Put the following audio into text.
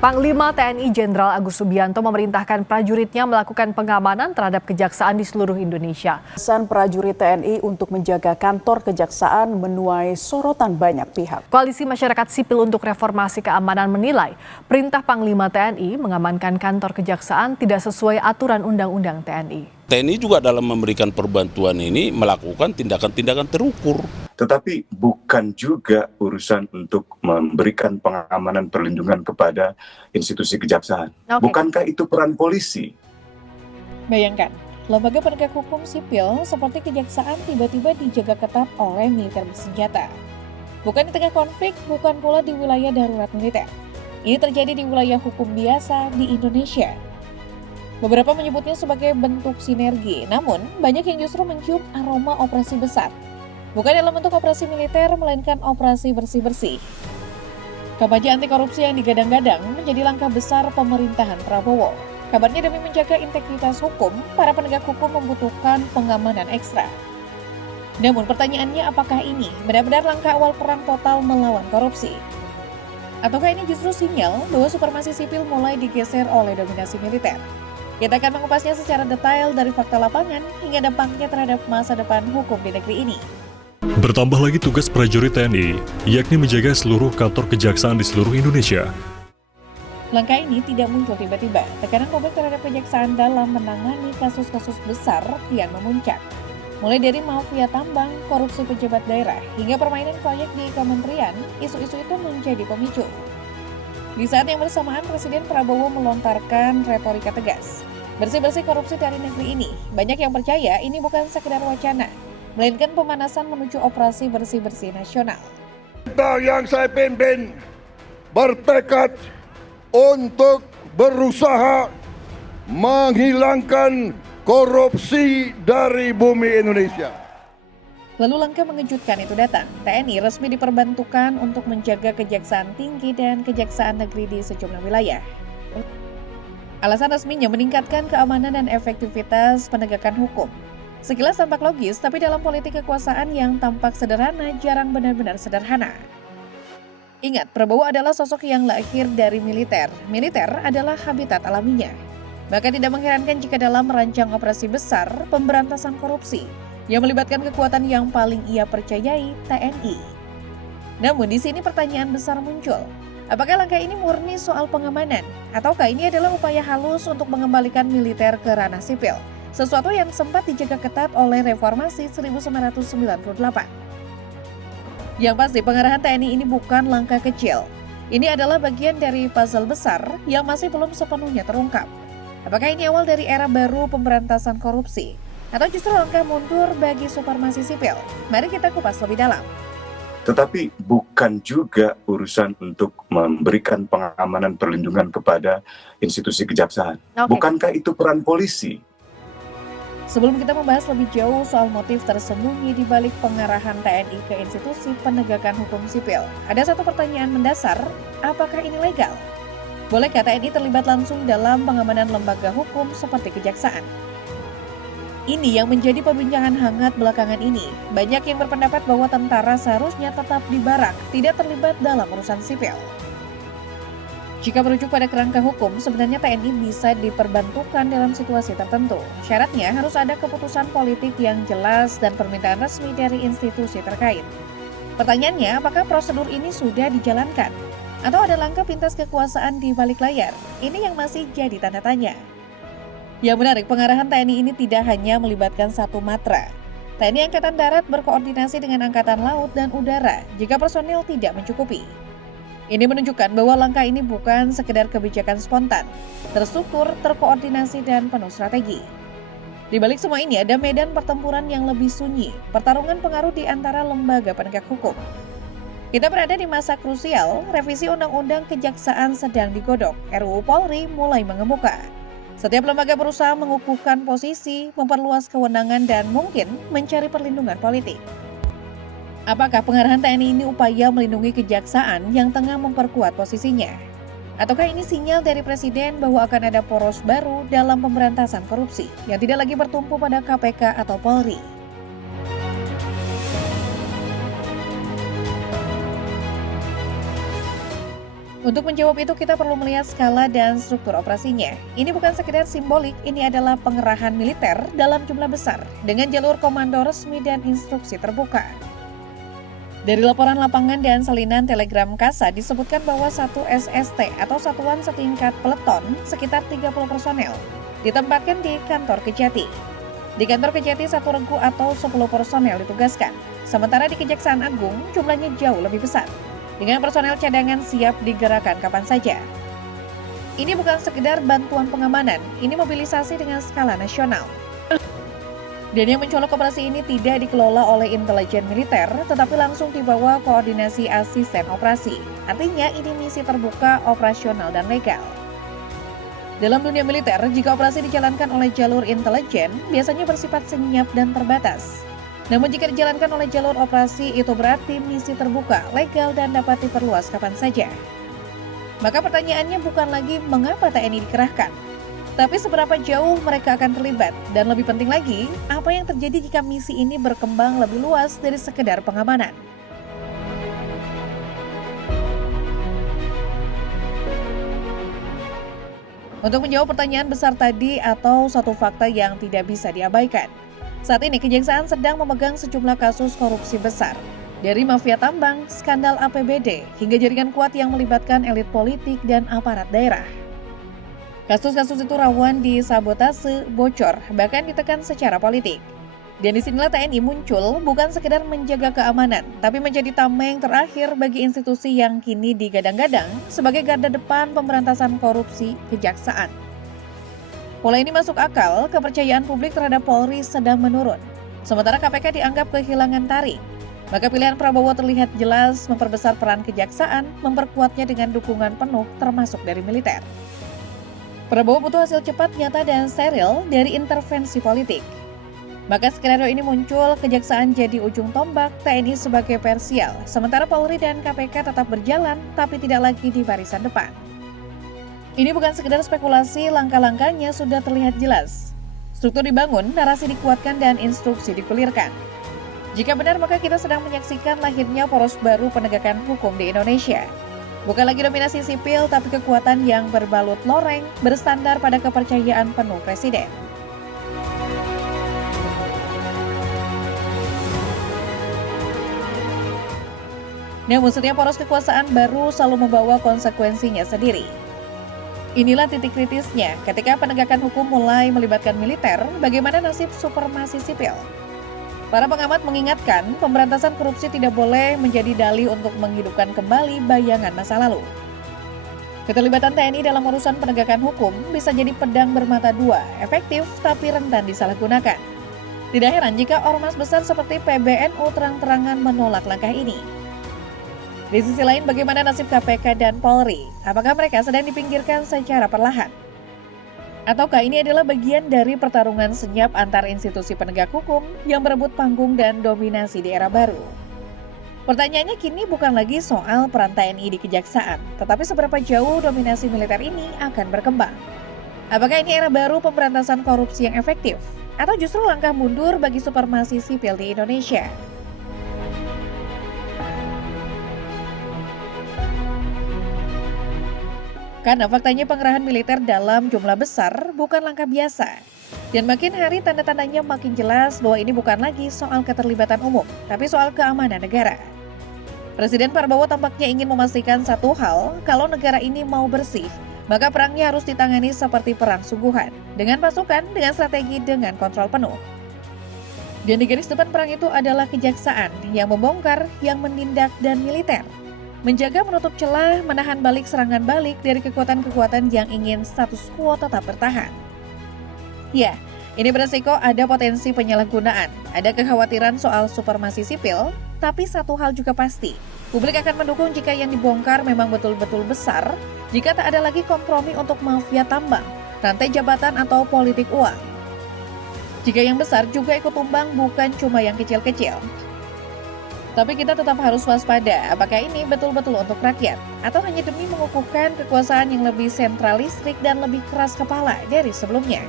Panglima TNI Jenderal Agus Subianto memerintahkan prajuritnya melakukan pengamanan terhadap kejaksaan di seluruh Indonesia. Pesan prajurit TNI untuk menjaga kantor kejaksaan menuai sorotan banyak pihak. Koalisi Masyarakat Sipil untuk Reformasi Keamanan menilai perintah Panglima TNI mengamankan kantor kejaksaan tidak sesuai aturan Undang-Undang TNI. TNI juga dalam memberikan perbantuan ini melakukan tindakan-tindakan terukur. Tetapi bukan juga urusan untuk memberikan pengamanan perlindungan kepada institusi kejaksaan. Bukankah itu peran polisi? Bayangkan, lembaga penegak hukum sipil seperti kejaksaan tiba-tiba dijaga ketat oleh militer bersenjata. Bukan di tengah konflik, bukan pula di wilayah darurat militer. Ini terjadi di wilayah hukum biasa di Indonesia. Beberapa menyebutnya sebagai bentuk sinergi, namun banyak yang justru mencium aroma operasi besar. Bukan dalam bentuk operasi militer, melainkan operasi bersih-bersih. Kampanye anti korupsi yang digadang-gadang menjadi langkah besar pemerintahan Prabowo. Kabarnya demi menjaga integritas hukum, para penegak hukum membutuhkan pengamanan ekstra. Namun pertanyaannya, apakah ini benar-benar langkah awal perang total melawan korupsi? Ataukah ini justru sinyal bahwa supremasi sipil mulai digeser oleh dominasi militer? Kita akan mengupasnya secara detail dari fakta lapangan hingga dampaknya terhadap masa depan hukum di negeri ini. Bertambah lagi tugas prajurit TNI, yakni menjaga seluruh kantor kejaksaan di seluruh Indonesia. Langkah ini tidak muncul tiba-tiba. Tekanan publik terhadap kejaksaan dalam menangani kasus-kasus besar kian memuncak. Mulai dari mafia tambang, korupsi pejabat daerah, hingga permainan proyek di kementerian, isu-isu itu menjadi pemicu. Di saat yang bersamaan, Presiden Prabowo melontarkan retorika tegas. Bersih-bersih korupsi dari negeri ini. Banyak yang percaya ini bukan sekedar wacana, melainkan pemanasan menuju operasi bersih-bersih nasional. Kita yang saya pimpin bertekad untuk berusaha menghilangkan korupsi dari bumi Indonesia. Lalu langkah mengejutkan itu datang. TNI resmi diperbantukan untuk menjaga kejaksaan tinggi dan kejaksaan negeri di sejumlah wilayah. Alasan resminya meningkatkan keamanan dan efektivitas penegakan hukum. Sekilas tampak logis, tapi dalam politik kekuasaan yang tampak sederhana jarang benar-benar sederhana. Ingat, Prabowo adalah sosok yang lahir dari militer. Militer adalah habitat alaminya. Maka tidak mengherankan jika dalam merancang operasi besar pemberantasan korupsi yang melibatkan kekuatan yang paling ia percayai, TNI. Namun di sini pertanyaan besar muncul. Apakah langkah ini murni soal pengamanan? Ataukah ini adalah upaya halus untuk mengembalikan militer ke ranah sipil? Sesuatu yang sempat dijaga ketat oleh reformasi 1998. Yang pasti pengerahan TNI ini bukan langkah kecil. Ini adalah bagian dari puzzle besar yang masih belum sepenuhnya terungkap. Apakah ini awal dari era baru pemberantasan korupsi? Atau justru langkah mundur bagi supremasi sipil? Mari kita kupas lebih dalam. Tetapi bukan juga urusan untuk memberikan pengamanan perlindungan kepada institusi kejaksaan. Bukankah itu peran polisi? Sebelum kita membahas lebih jauh soal motif tersembunyi di balik pengarahan TNI ke institusi penegakan hukum sipil, ada satu pertanyaan mendasar, apakah ini legal? Bolehkah TNI terlibat langsung dalam pengamanan lembaga hukum seperti kejaksaan? Ini yang menjadi perbincangan hangat belakangan ini. Banyak yang berpendapat bahwa tentara seharusnya tetap di barak, tidak terlibat dalam urusan sipil. Jika merujuk pada kerangka hukum, sebenarnya TNI bisa diperbantukan dalam situasi tertentu. Syaratnya harus ada keputusan politik yang jelas dan permintaan resmi dari institusi terkait. Pertanyaannya, apakah prosedur ini sudah dijalankan? Atau ada langkah pintas kekuasaan di balik layar? Ini yang masih jadi tanda tanya. Yang menarik, pengarahan TNI ini tidak hanya melibatkan satu matra. TNI Angkatan Darat berkoordinasi dengan Angkatan Laut dan Udara jika personil tidak mencukupi. Ini menunjukkan bahwa langkah ini bukan sekedar kebijakan spontan, terstruktur, terkoordinasi, dan penuh strategi. Di balik semua ini ada medan pertempuran yang lebih sunyi, pertarungan pengaruh di antara lembaga penegak hukum. Kita berada di masa krusial, revisi Undang-Undang Kejaksaan sedang digodok, RUU Polri mulai mengemuka. Setiap lembaga berusaha mengukuhkan posisi, memperluas kewenangan, dan mungkin mencari perlindungan politik. Apakah pengarahan TNI ini upaya melindungi kejaksaan yang tengah memperkuat posisinya? Ataukah ini sinyal dari Presiden bahwa akan ada poros baru dalam pemberantasan korupsi yang tidak lagi bertumpu pada KPK atau Polri? Untuk menjawab itu kita perlu melihat skala dan struktur operasinya. Ini bukan sekedar simbolik, ini adalah pengerahan militer dalam jumlah besar dengan jalur komando resmi dan instruksi terbuka. Dari laporan lapangan dan salinan telegram Kasa disebutkan bahwa satu SST atau satuan setingkat peleton sekitar 30 personel ditempatkan di kantor Kejati. Di kantor Kejati 1 regu atau 10 personel ditugaskan. Sementara di Kejaksaan Agung jumlahnya jauh lebih besar, dengan personel cadangan siap digerakkan kapan saja. Ini bukan sekedar bantuan pengamanan, ini mobilisasi dengan skala nasional. Dan yang mencolok operasi ini tidak dikelola oleh intelijen militer, tetapi langsung di bawah koordinasi asisten operasi. Artinya ini misi terbuka, operasional, dan legal. Dalam dunia militer, jika operasi dijalankan oleh jalur intelijen, biasanya bersifat senyap dan terbatas. Namun jika dijalankan oleh jalur operasi, itu berarti misi terbuka, legal, dan dapat diperluas kapan saja. Maka pertanyaannya bukan lagi mengapa TNI dikerahkan, tapi seberapa jauh mereka akan terlibat, dan lebih penting lagi, apa yang terjadi jika misi ini berkembang lebih luas dari sekedar pengamanan. Untuk menjawab pertanyaan besar tadi atau satu fakta yang tidak bisa diabaikan, saat ini Kejaksaan sedang memegang sejumlah kasus korupsi besar. Dari mafia tambang, skandal APBD, hingga jaringan kuat yang melibatkan elit politik dan aparat daerah. Kasus-kasus itu rawan disabotase, bocor, bahkan ditekan secara politik. Dan disinilah TNI muncul bukan sekedar menjaga keamanan, tapi menjadi tameng terakhir bagi institusi yang kini digadang-gadang sebagai garda depan pemberantasan korupsi Kejaksaan. Pola ini masuk akal, kepercayaan publik terhadap Polri sedang menurun. Sementara KPK dianggap kehilangan taring. Maka pilihan Prabowo terlihat jelas memperbesar peran Kejaksaan, memperkuatnya dengan dukungan penuh termasuk dari militer. Prabowo butuh hasil cepat, nyata, dan steril dari intervensi politik. Maka skenario ini muncul, Kejaksaan jadi ujung tombak, TNI sebagai parsial, sementara Polri dan KPK tetap berjalan tapi tidak lagi di barisan depan. Ini bukan sekedar spekulasi, langkah-langkahnya sudah terlihat jelas. Struktur dibangun, narasi dikuatkan, dan instruksi digulirkan. Jika benar, maka kita sedang menyaksikan lahirnya poros baru penegakan hukum di Indonesia. Bukan lagi dominasi sipil, tapi kekuatan yang berbalut loreng, bersandar pada kepercayaan penuh Presiden. Namun setiap poros kekuasaan baru selalu membawa konsekuensinya sendiri. Inilah titik kritisnya ketika penegakan hukum mulai melibatkan militer, bagaimana nasib supremasi sipil. Para pengamat mengingatkan, pemberantasan korupsi tidak boleh menjadi dalih untuk menghidupkan kembali bayangan masa lalu. Keterlibatan TNI dalam urusan penegakan hukum bisa jadi pedang bermata dua, efektif tapi rentan disalahgunakan. Tidak heran jika ormas besar seperti PBNU terang-terangan menolak langkah ini. Di sisi lain, bagaimana nasib KPK dan Polri? Apakah mereka sedang dipinggirkan secara perlahan? Ataukah ini adalah bagian dari pertarungan senyap antar institusi penegak hukum yang berebut panggung dan dominasi di era baru? Pertanyaannya kini bukan lagi soal peran TNI di Kejaksaan, tetapi seberapa jauh dominasi militer ini akan berkembang. Apakah ini era baru pemberantasan korupsi yang efektif? Atau justru langkah mundur bagi supremasi sipil di Indonesia? Karena faktanya pengerahan militer dalam jumlah besar bukan langkah biasa. Dan makin hari tanda-tandanya makin jelas bahwa ini bukan lagi soal keterlibatan umum, tapi soal keamanan negara. Presiden Prabowo tampaknya ingin memastikan satu hal, kalau negara ini mau bersih, maka perangnya harus ditangani seperti perang sungguhan, dengan pasukan, dengan strategi, dengan kontrol penuh. Dan di garis depan perang itu adalah Kejaksaan yang membongkar, yang menindak, dan militer. Menjaga menutup celah, menahan balik serangan balik dari kekuatan-kekuatan yang ingin status quo tetap bertahan. Ya, ini beresiko ada potensi penyalahgunaan, ada kekhawatiran soal supremasi sipil, tapi satu hal juga pasti, publik akan mendukung jika yang dibongkar memang betul-betul besar, jika tak ada lagi kompromi untuk mafia tambang, rantai jabatan atau politik uang. Jika yang besar juga ikut tumbang, bukan cuma yang kecil-kecil. Tapi kita tetap harus waspada, apakah ini betul-betul untuk rakyat, atau hanya demi mengukuhkan kekuasaan yang lebih sentralistik dan lebih keras kepala dari sebelumnya.